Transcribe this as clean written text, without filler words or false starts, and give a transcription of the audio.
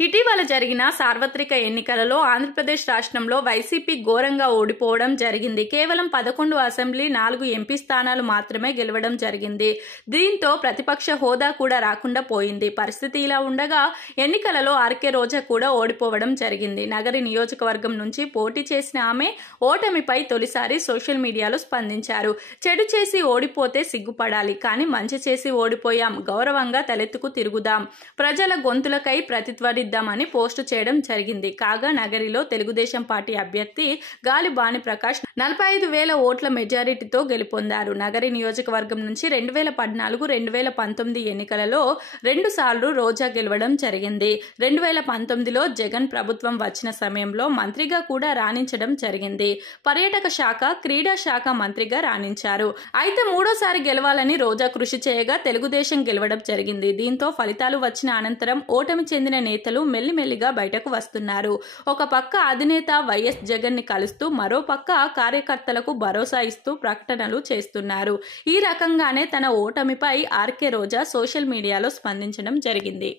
ఇటీవల జరిగిన సార్వత్రిక ఎన్నికలలో ఆంధ్రప్రదేశ్ రాష్ట్రంలో వైసీపీ ఘోరంగా ఓడిపోవడం జరిగింది. కేవలం 11 అసెంబ్లీ, 4 ఎంపీ స్థానాలు మాత్రమే గెలవడం జరిగింది. దీంతో ప్రతిపక్ష హోదా కూడా రాకుండా పోయింది. పరిస్థితి ఇలా ఉండగా ఎన్నికలలో ఆర్కే రోజా కూడా ఓడిపోవడం జరిగింది. నగరి నియోజకవర్గం నుంచి పోటీ చేసిన ఆమె ఓటమిపై తొలిసారి సోషల్ మీడియాలో స్పందించారు. చెడు చేసి ఓడిపోతే సిగ్గుపడాలి, కానీ మంచి చేసి ఓడిపోయాం, గౌరవంగా తలెత్తుకు తిరుగుదాం, ప్రజల గొంతులకై ప్రతిధ్వనిద్దామని పోస్టు చేయడం జరిగింది. కాగా నగరిలో తెలుగుదేశం పార్టీ అభ్యర్థి గాలి భానుప్రకాష్ 45,000 ఓట్ల మెజారిటీతో గెలుపొందారు. నగరి నియోజకవర్గం నుంచి 2014, 2019 ఎన్నికలలో 2 సార్లు రోజా గెలవడం జరిగింది. 2019లో జగన్ ప్రభుత్వం వచ్చిన సమయంలో మంత్రిగా కూడా రాణించడం జరిగింది. పర్యాటక శాఖ, క్రీడా శాఖ మంత్రిగా రాణించారు. అయితే మూడోసారి గెలవాలని రోజా కృషి చేయగా తెలుగుదేశం గెలవడం జరిగింది. దీంతో ఫలితాలు వచ్చిన అనంతరం ఓటమి చెందిన నేతలు మెల్లిమెల్లిగా బయటకు వస్తున్నారు. ఒక పక్క అధినేత వైఎస్ జగన్ ని కలుస్తూ, మరో పక్క కార్యకర్తలకు భరోసా ఇస్తూ ప్రకటనలు చేస్తున్నారు. ఈ రకంగానే తన ఓటమిపై ఆర్కే రోజా సోషల్ మీడియాలో స్పందించడం జరిగింది.